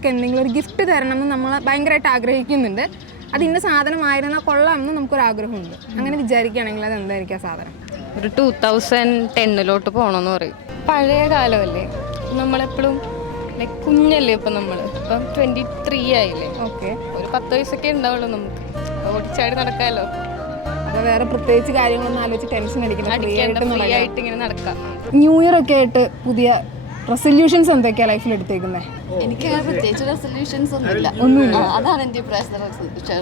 നമുക്ക് എന്തെങ്കിലും ഒരു ഗിഫ്റ്റ് തരണമെന്ന് നമ്മൾ ഭയങ്കരമായിട്ട് ആഗ്രഹിക്കുന്നുണ്ട്. അത് ഇന്ന സാധനമായിരുന്നാൽ കൊള്ളാമെന്ന് നമുക്കൊരാഗ്രഹമുണ്ട്. അങ്ങനെ വിചാരിക്കുകയാണെങ്കിൽ അത് എന്തായിരിക്കും ആ സാധനം? ഒരു 2010 പോകണമെന്ന് പറയും. പഴയ കാലമല്ലേ, നമ്മളെപ്പോഴും ലൈക്ക് കുഞ്ഞല്ലേ ഇപ്പം ഇപ്പം 23 ആയില്ലേ. ഓക്കെ, ഒരു 10 വയസ്സൊക്കെ ഉണ്ടാവുള്ളൂ നമുക്ക്. ഓടിച്ചാടി നടക്കാമല്ലോ. അത് വേറെ പ്രത്യേകിച്ച് കാര്യങ്ങളൊന്നും ആലോചിച്ച് ടെൻഷൻ ഫ്രീ ആയിട്ട് ഇങ്ങനെ നടക്കാം. ന്യൂ ഇയർ ഒക്കെ ആയിട്ട് പുതിയ റെസൊല്യൂഷൻസ് എന്തൊക്കെയാണ് ലൈഫിൽ എടുത്തേക്കുന്നത്? എനിക്ക് പ്രത്യേകിച്ച് റെസൊല്യൂഷൻസ് ഒന്നുമില്ല. അതാണ് എൻ്റെ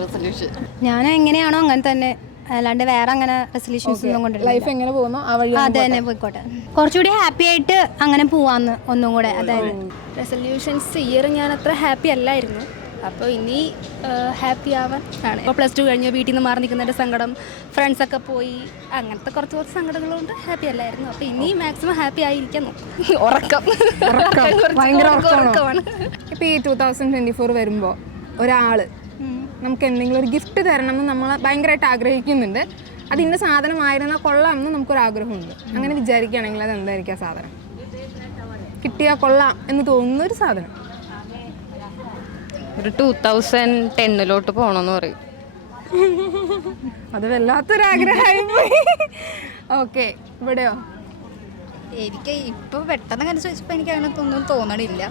റെസൊല്യൂഷൻ. ഞാൻ എങ്ങനെയാണോ അങ്ങനെ തന്നെ, അല്ലാണ്ട് വേറെ അങ്ങനെ റെസൊല്യൂഷൻസ് ഒന്നും കൊണ്ടില്ല. ലൈഫ് എങ്ങനെ പോകുന്നു ആ വഴി അത് തന്നെ പോയിക്കോട്ടെ. കുറച്ചുകൂടി ഹാപ്പി ആയിട്ട് അങ്ങനെ പോവാന്ന് ഒന്നും കൂടെ. അതായത് റെസൊല്യൂഷൻസ് ഇയർ ഞാൻ അത്ര ഹാപ്പി അല്ലായിരുന്നു. അപ്പോൾ ഇനി ഹാപ്പി ആവാൻ ആണ്. ഇപ്പോൾ +2 കഴിഞ്ഞ് വീട്ടിൽ നിന്ന് മാറി നിൽക്കുന്നതിൻ്റെ സങ്കടം, ഫ്രണ്ട്സൊക്കെ പോയി, അങ്ങനത്തെ കുറച്ച് സങ്കടങ്ങളുണ്ട്. ഹാപ്പി അല്ലായിരുന്നു. അപ്പോൾ ഇനി മാക്സിമം ഹാപ്പി ആയിരിക്കാൻ നോക്കും. ഉറക്കം ഭയങ്കര ഉറക്കമാണ്. ഇപ്പോൾ ഈ 2024 വരുമ്പോൾ ഒരാൾ നമുക്ക് എന്തെങ്കിലും ഒരു ഗിഫ്റ്റ് തരണമെന്ന് നമ്മൾ ഭയങ്കരമായിട്ട് ആഗ്രഹിക്കുന്നുണ്ട്. അത് ഇന്ന സാധനമായിരുന്നാൽ കൊള്ളാമെന്ന് നമുക്കൊരാഗ്രഹമുണ്ട്. അങ്ങനെ വിചാരിക്കുകയാണെങ്കിൽ അത് എന്തായിരിക്കും ആ സാധനം? കിട്ടിയാൽ കൊള്ളാം എന്ന് തോന്നുന്ന ഒരു സാധനം. ഒരു 2010 പോകണമെന്ന് പറയും. അത് വല്ലാത്തൊരാഗ്രഹമായി പോയി. ഓക്കെ, ഇവിടെയോ? എനിക്ക് ഇപ്പോൾ പെട്ടെന്ന് അങ്ങനെ ചോദിച്ചപ്പോൾ എനിക്ക് അങ്ങനെ ഒന്നും തോന്നണില്ല.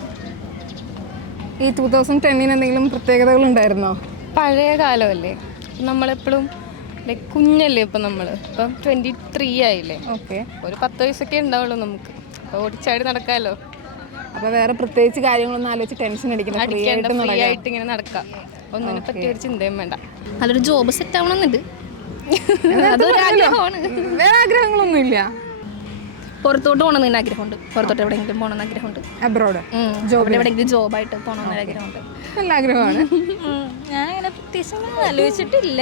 ഈ 2010 എന്തെങ്കിലും പ്രത്യേകതകൾ ഉണ്ടായിരുന്നോ? പഴയ കാലമല്ലേ, നമ്മളെപ്പോഴും ലൈക്ക് കുഞ്ഞല്ലേ ഇപ്പം ഇപ്പം 23 ആയില്ലേ. ഓക്കെ, ഒരു 10 വയസ്സൊക്കെ ഉണ്ടാവുള്ളൂ നമുക്ക്. ഓടിച്ചാടി നടക്കാമല്ലോ. അപ്പോൾ വേറെ പ്രത്യേകിച്ച് കാര്യങ്ങളൊന്നും ആലോചിച്ച് ടെൻഷൻ ഫ്രീ ആയിട്ട് ഇങ്ങനെ നടക്കാം. ഒന്നിനെ പറ്റി ഒരു ചിന്തയും വേണ്ട. നല്ലൊരു ജോബ് സെറ്റ് ആവണമെന്നുണ്ട്. വേറെ ആഗ്രഹങ്ങളൊന്നും ഇല്ല. പുറത്തോട്ട് പോകണമെന്ന് ആഗ്രഹമുണ്ട്. പുറത്തോട്ട് എവിടെയെങ്കിലും പോകണമെന്ന് ആഗ്രഹമുണ്ട്. അബ്രോഡ് എവിടെയെങ്കിലും ജോബായിട്ട് പോകണമെന്ന് ആഗ്രഹമുണ്ട്. നല്ല ആഗ്രഹമാണ്. ഞാനങ്ങനെ പ്രത്യേകിച്ച് ആലോചിച്ചിട്ടില്ല.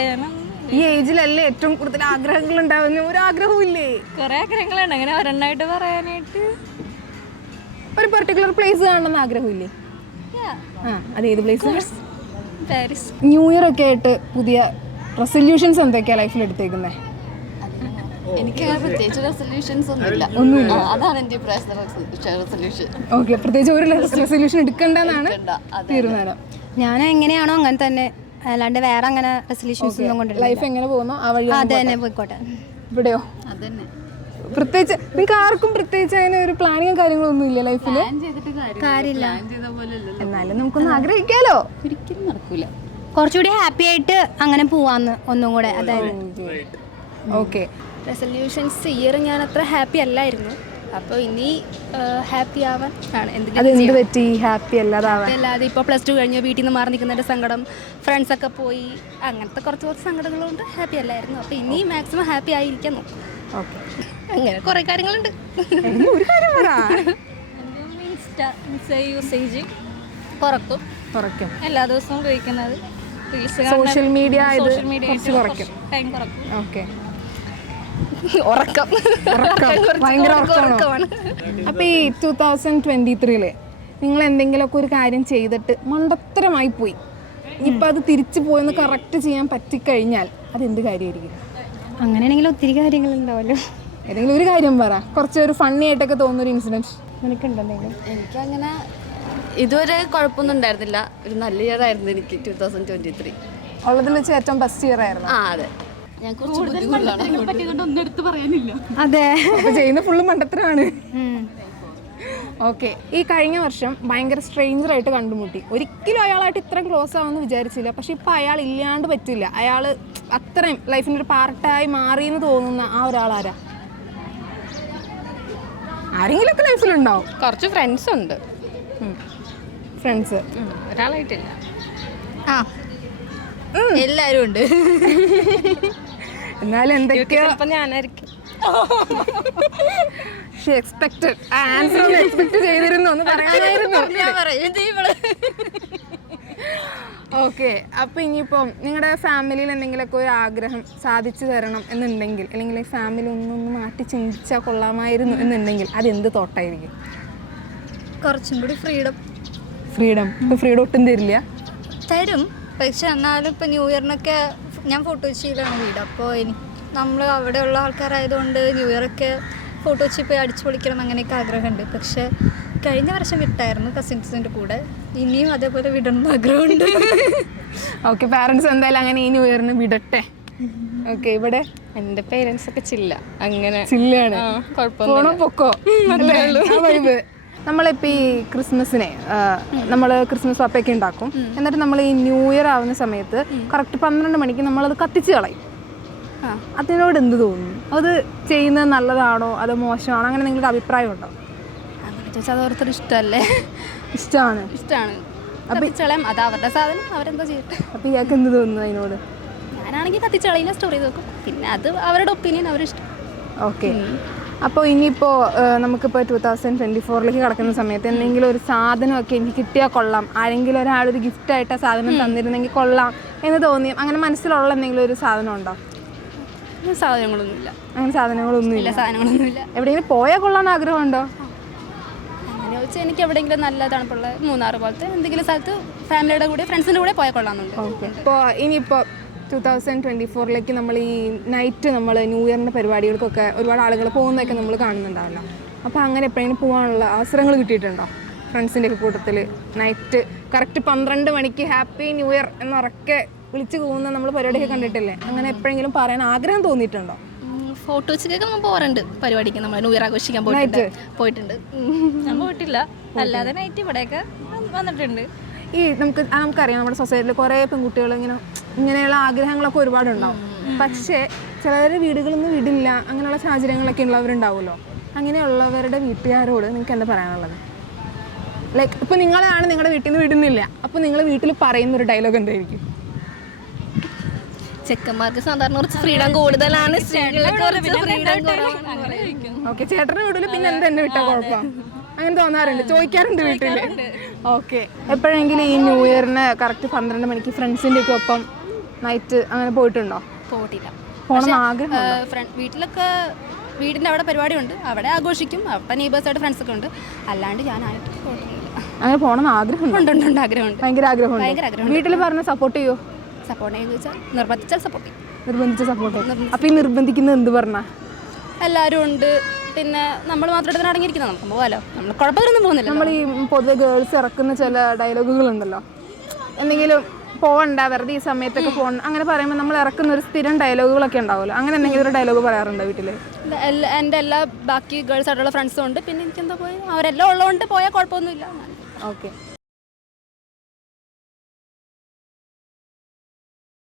ഈ ഏജിലല്ലേ ഏറ്റവും കൂടുതൽ ആഗ്രഹങ്ങൾ ഉണ്ടാവുന്ന? ഒരു ആഗ്രഹവും ഇല്ലേ? കുറേ ആഗ്രഹങ്ങളുണ്ട്. അങ്ങനെ ഒരെണ്ണമായിട്ട് പറയാനായിട്ട് ഒരു പെർട്ടിക്കുലർ പ്ലേസ് കാണണമെന്ന് ആഗ്രഹമില്ലേ? അത് ഏത് പ്ലേസ്? പാരീസ്. ന്യൂ ഇയർ ഒക്കെ ആയിട്ട് പുതിയ റെസൊല്യൂഷൻസ് എന്തൊക്കെയാണ് ലൈഫിൽ എടുത്തേക്കുന്നത്? എനിക്ക് പ്രത്യേകിച്ച് റെസൊല്യൂഷൻസ് ഒന്നുമില്ല. അതാണ് എൻ്റെ റെസൊല്യൂഷൻ. ഓക്കെ, പ്രത്യേകിച്ച് ഒരു റെസൊല്യൂഷൻ എടുക്കണ്ടെന്നാണ് തീരുമാനം. ഞാൻ എങ്ങനെയാണോ അങ്ങനെ തന്നെ, അല്ലാണ്ട് വേറെ അങ്ങനെ റെസൊല്യൂഷൻസ് ഒന്നും കൊണ്ടില്ല. ലൈഫ് എങ്ങനെ പോകുന്നു ആ വഴി അത് തന്നെ പോയിക്കോട്ടെ. ഇവിടെയോ? അതന്നെ. പ്രത്യേകിച്ച് നിങ്ങൾക്ക് ആർക്കും പ്രത്യേകിച്ച് അങ്ങനെ ഒരു പ്ലാനിങ്ങും കാര്യങ്ങളൊന്നും ഇല്ല ലൈഫിൽ? കാര്യമില്ല. എന്നാലും നമുക്കൊന്ന് ആഗ്രഹിക്കാലോ. ഒരിക്കലും നടക്കൂല. കുറച്ചുകൂടി ഹാപ്പി ആയിട്ട് അങ്ങനെ പോവാന്ന് ഒന്നും കൂടെ. അതായത് ഓക്കെ, റെസൊല്യൂഷൻസ് ഇയർ ഞാൻ അത്ര ഹാപ്പി അല്ലായിരുന്നു. അപ്പോൾ ഇനി ഹാപ്പി ആവാൻ ആണ്. അതെന്ത് പറ്റി ഹാപ്പി അല്ലാതാവാൻ? അല്ലാതെ ഇപ്പോൾ +2 കഴിഞ്ഞ് വീട്ടിൽ നിന്ന് മാറി നിൽക്കുന്നതിൻ്റെ സങ്കടം, ഫ്രണ്ട്സൊക്കെ പോയി, അങ്ങനത്തെ കുറച്ച് സങ്കടങ്ങളുണ്ട്. ഹാപ്പി അല്ലായിരുന്നു. അപ്പോൾ ഇനി മാക്സിമം ഹാപ്പി ആയിരിക്കാൻ നോക്കും. ഓക്കെ, അങ്ങനെ കുറേ കാര്യങ്ങളുണ്ട്. ഒരു കാര്യം പറ. ഇൻസ്റ്റ യൂസേജ് കുറക്കും. എല്ലാ ദിവസവും ഉപയോഗിക്കുന്നത്. സോഷ്യൽ മീഡിയ കുറച്ച് കുറയ്ക്കും. ടൈം കുറക്കും. ഓക്കെ, ഉറക്കം ഭയങ്കര ഉറക്കമാണ്. അപ്പോൾ ഈ 2023 നിങ്ങൾ എന്തെങ്കിലുമൊക്കെ ഒരു കാര്യം ചെയ്തിട്ട് മണ്ടത്തരമായി പോയി, ഇപ്പം അത് തിരിച്ചു പോയെന്ന് കറക്റ്റ് ചെയ്യാൻ പറ്റിക്കഴിഞ്ഞാൽ അതെന്ത് കാര്യമായിരിക്കും? അങ്ങനെയാണെങ്കിൽ ഒത്തിരി കാര്യങ്ങളുണ്ടാവല്ലോ. ഏതെങ്കിലും ഒരു കാര്യം പറ, കുറച്ച് ഒരു ഫണ്ണി ആയിട്ടൊക്കെ തോന്നുന്നൊരു ഇൻസിഡൻറ്റ് നിനക്കുണ്ടെന്തെങ്കിലും? എനിക്കങ്ങനെ ഇതുവരെ കുഴപ്പമൊന്നും ഉണ്ടായിരുന്നില്ല. ഒരു നല്ല ഇയർ ആയിരുന്നു എനിക്ക് 2023. ഉള്ളതിൽ വെച്ച് ഏറ്റവും ബെസ്റ്റ് ഇയർ ആയിരുന്നു. അതെ, ഞാൻ കുറച്ച് ബുദ്ധിമുട്ടാണ്. അതെ, ചെയ്യുന്ന ഫുള്ള് മണ്ടത്തരമാണ്. ഓക്കെ, ഈ കഴിഞ്ഞ വർഷം ഭയങ്കര സ്ട്രേഞ്ചറായിട്ട് കണ്ടുമുട്ടി. ഒരിക്കലും അയാളായിട്ട് ഇത്ര ക്ലോസ് ആവുമെന്ന് വിചാരിച്ചില്ല. പക്ഷെ ഇപ്പം അയാൾ ഇല്ലാണ്ട് പറ്റില്ല. അയാൾ അത്രയും ലൈഫിൻ്റെ ഒരു പാർട്ടായി മാറിയെന്ന് തോന്നുന്ന ആ ഒരാളാരാ? ആരെങ്കിലുമൊക്കെ ലൈഫിലുണ്ടാവും. കുറച്ച് ഫ്രണ്ട്സ് ഉണ്ട്. ഫ്രണ്ട്സ് ഒരാളായിട്ടില്ല. എല്ലാവരും ഉണ്ട്. എന്നാലും എന്തൊക്കെയോ ഞാനായിരിക്കും. എക്സ്പെക്ട് ചെയ്തിരുന്നു എന്ന് പറയാനായിരുന്നു. ഓക്കെ, അപ്പോൾ ഇനിയിപ്പം നിങ്ങളുടെ ഫാമിലിയിൽ എന്തെങ്കിലുമൊക്കെ ഒരു ആഗ്രഹം സാധിച്ചു തരണം എന്നുണ്ടെങ്കിൽ, അല്ലെങ്കിൽ ഫാമിലി ഒന്നൊന്ന് മാറ്റി ചിന്തിച്ചാൽ കൊള്ളാമായിരുന്നു എന്നുണ്ടെങ്കിൽ അതെന്ത് തോട്ടായിരിക്കും? കുറച്ചും കൂടി ഫ്രീഡം. ഇപ്പോൾ ഫ്രീഡം ഒട്ടും തരില്ല? തരും, പക്ഷെ എന്നാലും ഇപ്പം ന്യൂ ഇയറിനൊക്കെ ഞാൻ ഫോട്ടോ കൊച്ചിയിലാണ് വീട്. അപ്പോൾ നമ്മൾ അവിടെയുള്ള ആൾക്കാരായതുകൊണ്ട് ന്യൂ ഇയറൊക്കെ ഫോട്ടോ കൊച്ചി പോയി അടിച്ചു പൊളിക്കണം അങ്ങനെയൊക്കെ ആഗ്രഹമുണ്ട്. പക്ഷേ കഴിഞ്ഞ വർഷം വിട്ടായിരുന്നു കസിൻസിൻ്റെ കൂടെ. ഇനിയും അതേപോലെ വിടണമെന്ന് ആഗ്രഹമുണ്ട്. ഓക്കെ, പാരൻസ് എന്തായാലും അങ്ങനെ ഈ ന്യൂ ഇയറിന് വിടട്ടെ. ഓക്കെ, ഇവിടെ എൻ്റെ പേരൻസ് ഒക്കെ ചില്ല, അങ്ങനെ ചില്ലാണ്, കുഴപ്പമൊന്നും പോണോ പൊക്കോ. നമ്മളിപ്പോൾ ഈ ക്രിസ്മസിനെ നമ്മൾ ക്രിസ്മസ് പപ്പയൊക്കെ ഉണ്ടാക്കും. എന്നിട്ട് നമ്മൾ ഈ ന്യൂ ഇയർ ആവുന്ന സമയത്ത് കറക്റ്റ് 12 മണിക്ക് നമ്മളത് കത്തിച്ച് കളയും. അതിനോട് എന്ത് തോന്നുന്നു? അത് ചെയ്യുന്നത് നല്ലതാണോ അതോ മോശമാണോ? അങ്ങനെ നിങ്ങൾക്ക് അഭിപ്രായം ഉണ്ടോ? അങ്ങനെ ചോദിച്ചാൽ അത് ഓരോരുത്തർ ഇഷ്ടമല്ലേ. ഇഷ്ടമാണ്. കത്തിച്ചളയാം, അത് അവരുടെ സാധനം, അവരെന്താ ചെയ്യട്ടെ. അപ്പോൾ ഇയാൾക്ക് എന്ത് തോന്നുന്നു അതിനോട്? ഞാനാണെങ്കിൽ കത്തിച്ചളയില്ല, സ്റ്റോർ ചെയ്ത് വെക്കും. പിന്നെ അത് അവരുടെ ഒപ്പീനിയൻ, അവരിഷ്ടം. ഓക്കെ, അപ്പോൾ ഇനിയിപ്പോൾ നമുക്കിപ്പോൾ 2024 കിടക്കുന്ന സമയത്ത് എന്തെങ്കിലും ഒരു സാധനമൊക്കെ എനിക്ക് കിട്ടിയാൽ കൊള്ളാം, ആരെങ്കിലും ഒരാളൊരു ഗിഫ്റ്റായിട്ട് ആ സാധനം തന്നിരുന്നെങ്കിൽ കൊള്ളാം എന്ന് തോന്നി, അങ്ങനെ മനസ്സിലുള്ള എന്തെങ്കിലും ഒരു സാധനം ഉണ്ടോ? സാധനങ്ങളൊന്നുമില്ല. അങ്ങനെ സാധനങ്ങളൊന്നുമില്ല. സാധനങ്ങളൊന്നുമില്ല. എവിടെയെങ്കിലും പോയാൽ കൊള്ളാൻ ആഗ്രഹമുണ്ടോ? അങ്ങനെ ചോദിച്ചാൽ എനിക്ക് എവിടെയെങ്കിലും നല്ല തണുപ്പുള്ള മൂന്നാർ പോലത്തെ എന്തെങ്കിലും സ്ഥലത്ത് ഫാമിലിയുടെ കൂടെ ഫ്രണ്ട്സിൻ്റെ കൂടെ പോയാൽ കൊള്ളാമെന്നുണ്ട്. ഓക്കെ, ഇപ്പോൾ ഇനിയിപ്പോൾ 2024 നമ്മൾ ഈ നൈറ്റ് നമ്മൾ ന്യൂ ഇയറിൻ്റെ പരിപാടികൾക്കൊക്കെ ഒരുപാട് ആളുകൾ പോകുന്നതൊക്കെ നമ്മൾ കാണുന്നുണ്ടാവില്ല. അപ്പോൾ അങ്ങനെ എപ്പോഴെങ്കിലും പോകാനുള്ള അവസരങ്ങൾ കിട്ടിയിട്ടുണ്ടോ? ഫ്രണ്ട്സിൻ്റെ ഒക്കെ കൂട്ടത്തിൽ നൈറ്റ് കറക്റ്റ് 12 മണിക്ക് ഹാപ്പി ന്യൂ ഇയർ എന്നുറക്കെ വിളിച്ചു പോകുന്ന നമ്മൾ പരിപാടിയൊക്കെ കണ്ടിട്ടില്ലേ? അങ്ങനെ എപ്പോഴെങ്കിലും പറയാൻ ആഗ്രഹം തോന്നിയിട്ടുണ്ടോ? ഫോട്ടോ വെച്ചൊക്കെ നമ്മൾ പോകാറുണ്ട് പരിപാടിക്ക്. നമ്മൾ ന്യൂ ഇയർ ആഘോഷിക്കാൻ പോയിട്ടുണ്ട്. ഞാൻ പോയിട്ടില്ല, അല്ലാതെ നൈറ്റ് ഇവിടെയൊക്കെ വന്നിട്ടുണ്ട്. ഈ നമുക്കറിയാം നമ്മുടെ സൊസൈറ്റിയിൽ കുറേ പെൺകുട്ടികൾ ഇങ്ങനെയുള്ള ആഗ്രഹങ്ങളൊക്കെ ഒരുപാടുണ്ടാവും. പക്ഷേ ചിലവരുടെ വീടുകളിൽ നിന്ന് വിടില്ല, അങ്ങനെയുള്ള സാഹചര്യങ്ങളൊക്കെ ഉള്ളവരുണ്ടാവുമല്ലോ. അങ്ങനെയുള്ളവരുടെ വീട്ടുകാരോട് നിങ്ങൾക്ക് എന്താ പറയാനുള്ളത്? ലൈക്ക് ഇപ്പോൾ നിങ്ങളാണ് നിങ്ങളുടെ വീട്ടിൽ നിന്ന് വിടുന്നില്ല, അപ്പോൾ നിങ്ങൾ വീട്ടിൽ പറയുന്ന ഒരു ഡയലോഗ് എന്തായിരിക്കും? ചെക്കന്മാർക്ക് സാധാരണ കുറച്ച് ഫ്രീഡം കൂടുതലാണ്, സ്ത്രീകൾക്ക് കുറച്ച് ഫ്രീഡം കുറവാണ്. ഓക്കെ, ചേട്ടനെ വിടില്ല, പിന്നെ എന്താ എന്നെ വിട്ടാൽ കുഴപ്പം? അങ്ങനെ തോന്നാറുണ്ട്, ചോദിക്കാറുണ്ട് വീട്ടിൽ. ഓക്കെ, എപ്പോഴെങ്കിലും ഈ ന്യൂ ഇയറിന് കറക്റ്റ് 12 മണിക്ക് ഫ്രണ്ട്സിൻ്റെ ഒക്കെ ഒപ്പം നൈറ്റ് അങ്ങനെ പോയിട്ടുണ്ടോ? പോയിട്ടില്ല. പോകണം ആഗ്രഹം. വീട്ടിലൊക്കെ വീടിൻ്റെ അവിടെ പരിപാടിയുണ്ട്, അവിടെ ആഘോഷിക്കും. അവിടെ നെയ്ബേഴ്സായിട്ട് ഫ്രണ്ട്സൊക്കെ ഉണ്ട്. അല്ലാണ്ട് ഞാനായിട്ട് പോയിട്ടില്ല. അങ്ങനെ പോകണം ആഗ്രഹം ഉണ്ട്, ആഗ്രഹമുണ്ട്. ഭയങ്കര ആഗ്രഹമുണ്ട്. വീട്ടിൽ പറഞ്ഞ് സപ്പോർട്ട് ചെയ്യുമോ? സപ്പോർട്ട് ചെയ്യുമെന്ന് ചോദിച്ചാൽ നിർബന്ധിച്ചാൽ സപ്പോർട്ട് ചെയ്യും. നിർബന്ധിച്ച് സപ്പോർട്ട് ചെയ്യും. അപ്പോൾ ഈ നിർബന്ധിക്കുന്നത് എന്ത് പറഞ്ഞാൽ? എല്ലാവരും ഉണ്ട്, പിന്നെ നമ്മൾ മാത്രം എടുത്ത് അടങ്ങിയിരിക്കുന്നത്, നമുക്ക് പോകാമല്ലോ, നമ്മൾ കുഴപ്പമൊന്നും പോകുന്നില്ല. നമ്മൾ ഈ പൊതുവെ ഗേൾസ് ഇറക്കുന്ന ചില ഡയലോഗുകളുണ്ടല്ലോ, എന്തെങ്കിലും പോകണ്ട, വെറുതെ ഈ സമയത്തൊക്കെ പോകണം, അങ്ങനെ പറയുമ്പോൾ നമ്മൾ ഇറക്കുന്ന ഒരു സ്ഥിരം ഡയലോഗുകളൊക്കെ ഉണ്ടാവുമല്ലോ. അങ്ങനെ എന്തെങ്കിലും ഒരു ഡയലോഗ് പറയാറുണ്ടോ വീട്ടിൽ? എൻ്റെ എല്ലാ ബാക്കി ഗേൾസ് ആയിട്ടുള്ള ഫ്രണ്ട്സും ഉണ്ട്, പിന്നെ എനിക്കെന്താ പോയി അവരെല്ലാം ഉള്ളതുകൊണ്ട് പോയാൽ കുഴപ്പമൊന്നുമില്ല. ഓക്കെ,